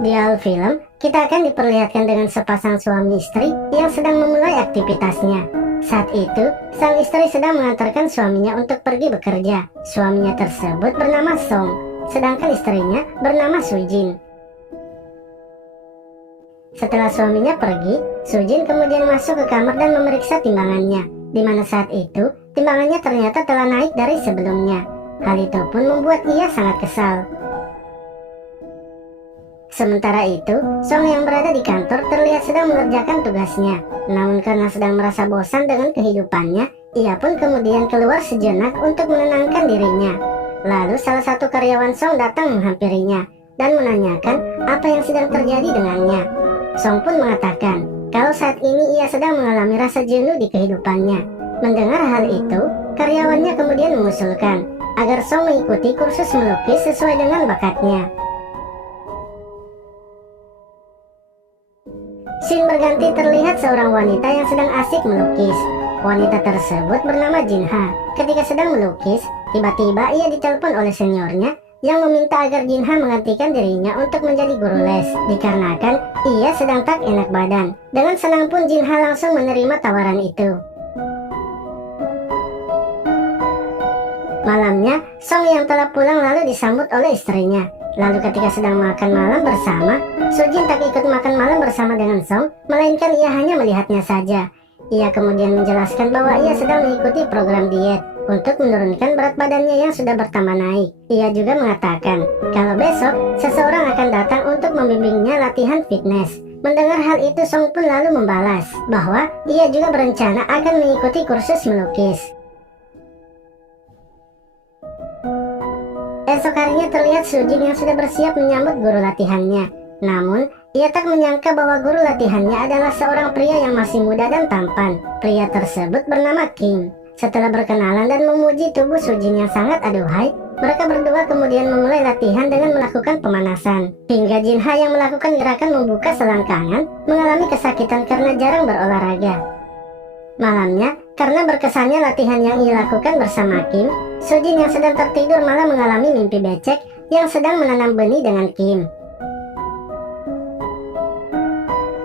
Di awal film, kita akan diperlihatkan dengan sepasang suami istri yang sedang memulai aktivitasnya. Saat itu, sang istri sedang mengantarkan suaminya untuk pergi bekerja. Suaminya tersebut bernama Song, sedangkan istrinya bernama Sujin. Setelah suaminya pergi, Sujin kemudian masuk ke kamar dan memeriksa timbangannya, di mana saat itu timbangannya ternyata telah naik dari sebelumnya. Hal itu pun membuat ia sangat kesal. Sementara itu, Song yang berada di kantor terlihat sedang mengerjakan tugasnya. Namun karena sedang merasa bosan dengan kehidupannya, ia pun kemudian keluar sejenak untuk menenangkan dirinya. Lalu salah satu karyawan Song datang menghampirinya dan menanyakan apa yang sedang terjadi dengannya. Song pun mengatakan kalau saat ini ia sedang mengalami rasa jenuh di kehidupannya. Mendengar hal itu, karyawannya kemudian mengusulkan agar Song mengikuti kursus melukis sesuai dengan bakatnya. Scene berganti terlihat seorang wanita yang sedang asik melukis. Wanita tersebut bernama Jinha. Ketika sedang melukis, tiba-tiba ia ditelepon oleh seniornya yang meminta agar Jinha menggantikan dirinya untuk menjadi guru les, dikarenakan ia sedang tak enak badan. Dengan senang pun Jinha langsung menerima tawaran itu. Malamnya, Song yang telah pulang lalu disambut oleh istrinya. Lalu ketika sedang makan malam bersama, Sujin tak ikut makan malam bersama dengan Song, melainkan ia hanya melihatnya saja. Ia kemudian menjelaskan bahwa ia sedang mengikuti program diet untuk menurunkan berat badannya yang sudah bertambah naik. Ia juga mengatakan kalau besok seseorang akan datang untuk membimbingnya latihan fitness. Mendengar hal itu, Song pun lalu membalas bahwa ia juga berencana akan mengikuti kursus melukis. Esok harinya terlihat Sujin yang sudah bersiap menyambut guru latihannya. Namun, ia tak menyangka bahwa guru latihannya adalah seorang pria yang masih muda dan tampan. Pria tersebut bernama Kim. Setelah berkenalan dan memuji tubuh Sujin yang sangat aduhai, mereka berdua kemudian memulai latihan dengan melakukan pemanasan. Hingga Jinha yang melakukan gerakan membuka selangkangan mengalami kesakitan karena jarang berolahraga. Malamnya, karena berkesannya latihan yang ia lakukan bersama Kim, Sujin yang sedang tertidur malah mengalami mimpi becek yang sedang menanam benih dengan Kim.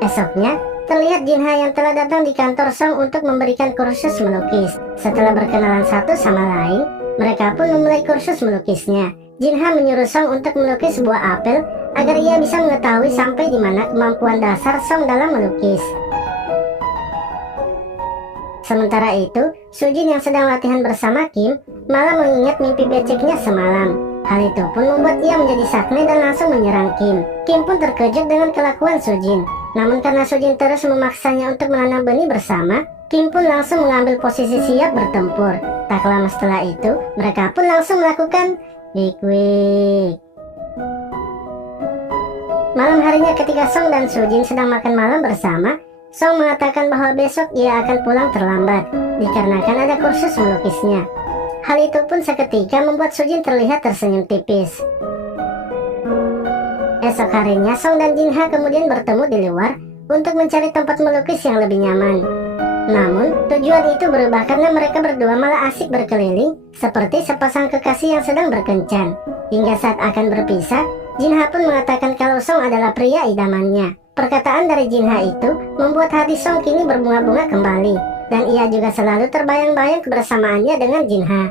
Esoknya, terlihat Jinha yang telah datang di kantor Song untuk memberikan kursus melukis. Setelah berkenalan satu sama lain, mereka pun memulai kursus melukisnya. Jinha menyuruh Song untuk melukis sebuah apel agar ia bisa mengetahui sampai di mana kemampuan dasar Song dalam melukis. Sementara itu, Sujin yang sedang latihan bersama Kim malah mengingat mimpi beceknya semalam. Hal itu pun membuat ia menjadi sakne dan langsung menyerang Kim. Kim pun terkejut dengan kelakuan Sujin. Namun karena Sujin terus memaksanya untuk menanam benih bersama, Kim pun langsung mengambil posisi siap bertempur. Tak lama setelah itu, mereka pun langsung melakukan wik-wik. Malam harinya ketika Song dan Sujin sedang makan malam bersama, Song mengatakan bahwa besok ia akan pulang terlambat, dikarenakan ada kursus melukisnya. Hal itu pun seketika membuat Sujin terlihat tersenyum tipis. Esok harinya, Song dan Jinha kemudian bertemu di luar untuk mencari tempat melukis yang lebih nyaman. Namun, tujuan itu berubah karena mereka berdua malah asik berkeliling seperti sepasang kekasih yang sedang berkencan. Hingga saat akan berpisah, Jinha pun mengatakan kalau Song adalah pria idamannya. Perkataan dari Jinha itu membuat hati Song kini berbunga-bunga kembali, dan ia juga selalu terbayang-bayang kebersamaannya dengan Jinha.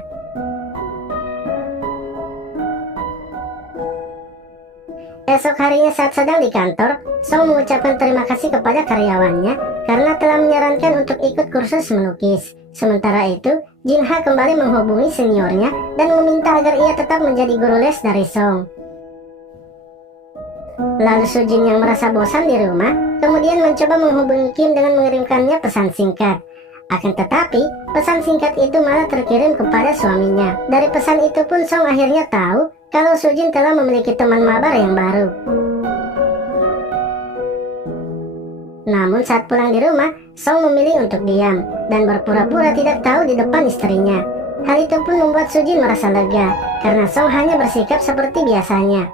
Esok harinya saat sedang di kantor, Song mengucapkan terima kasih kepada karyawannya karena telah menyarankan untuk ikut kursus melukis. Sementara itu, Jinha kembali menghubungi seniornya dan meminta agar ia tetap menjadi guru les dari Song. Lalu Sujin yang merasa bosan di rumah kemudian mencoba menghubungi Kim dengan mengirimkannya pesan singkat. Akan tetapi, pesan singkat itu malah terkirim kepada suaminya. Dari pesan itu pun Song akhirnya tahu kalau Sujin telah memiliki teman mabar yang baru. Namun saat pulang di rumah, Song memilih untuk diam dan berpura-pura tidak tahu di depan istrinya. Hal itu pun membuat Sujin merasa lega karena Song hanya bersikap seperti biasanya.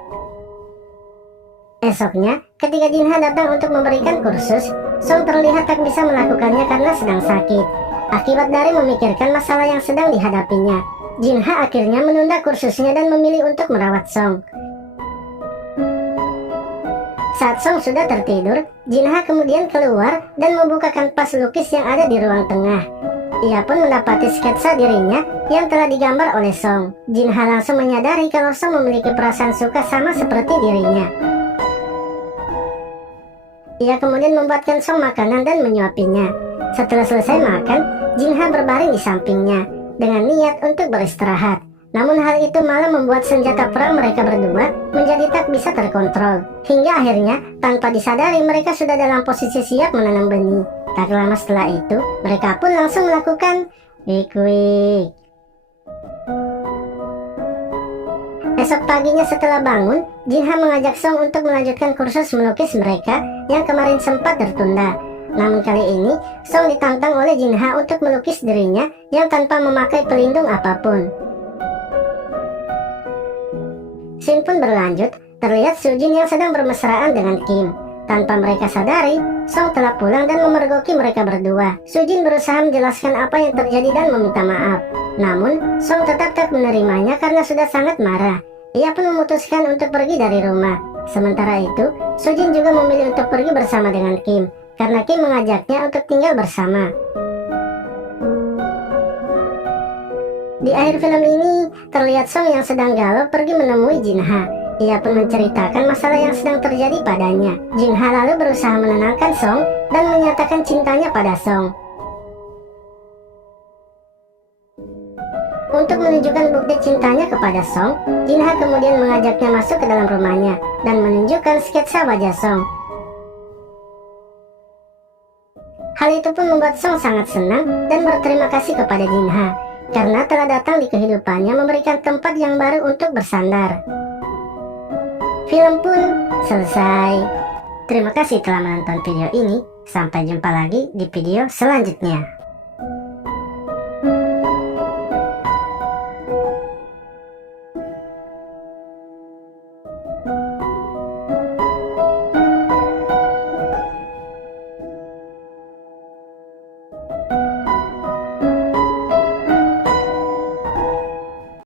Esoknya, ketika Jinha datang untuk memberikan kursus, Song terlihat tak bisa melakukannya karena sedang sakit. Akibat dari memikirkan masalah yang sedang dihadapinya, Jinha akhirnya menunda kursusnya dan memilih untuk merawat Song. Saat Song sudah tertidur, Jinha kemudian keluar dan membuka kanvas lukis yang ada di ruang tengah. Ia pun mendapati sketsa dirinya yang telah digambar oleh Song. Jinha langsung menyadari kalau Song memiliki perasaan suka sama seperti dirinya. Ia kemudian membuatkan Song makanan dan menyuapinya. Setelah selesai makan, Jinha berbaring di sampingnya dengan niat untuk beristirahat. Namun hal itu malah membuat senjata perang mereka berdua menjadi tak bisa terkontrol. Hingga akhirnya, tanpa disadari mereka sudah dalam posisi siap menanam benih. Tak lama setelah itu, mereka pun langsung melakukan wik-wik. Esok paginya setelah bangun, Jinha mengajak Song untuk melanjutkan kursus melukis mereka yang kemarin sempat tertunda. Namun kali ini, Song ditantang oleh Jinha untuk melukis dirinya yang tanpa memakai pelindung apapun. Scene pun berlanjut, terlihat Sujin yang sedang bermesraan dengan Kim. Tanpa mereka sadari, Song telah pulang dan memergoki mereka berdua. Sujin berusaha menjelaskan apa yang terjadi dan meminta maaf. Namun, Song tetap tak menerimanya karena sudah sangat marah. Ia pun memutuskan untuk pergi dari rumah. Sementara itu, Sujin juga memilih untuk pergi bersama dengan Kim, karena Kim mengajaknya untuk tinggal bersama. Di akhir film ini, terlihat Song yang sedang galau pergi menemui Jinha. Ia pun menceritakan masalah yang sedang terjadi padanya. Jinha lalu berusaha menenangkan Song dan menyatakan cintanya pada Song. Untuk menunjukkan bukti cintanya kepada Song, Jinha kemudian mengajaknya masuk ke dalam rumahnya dan menunjukkan sketsa wajah Song. Hal itu pun membuat Song sangat senang dan berterima kasih kepada Jinha karena telah datang di kehidupannya memberikan tempat yang baru untuk bersandar. Film pun selesai. Terima kasih telah menonton video ini. Sampai jumpa lagi di video selanjutnya.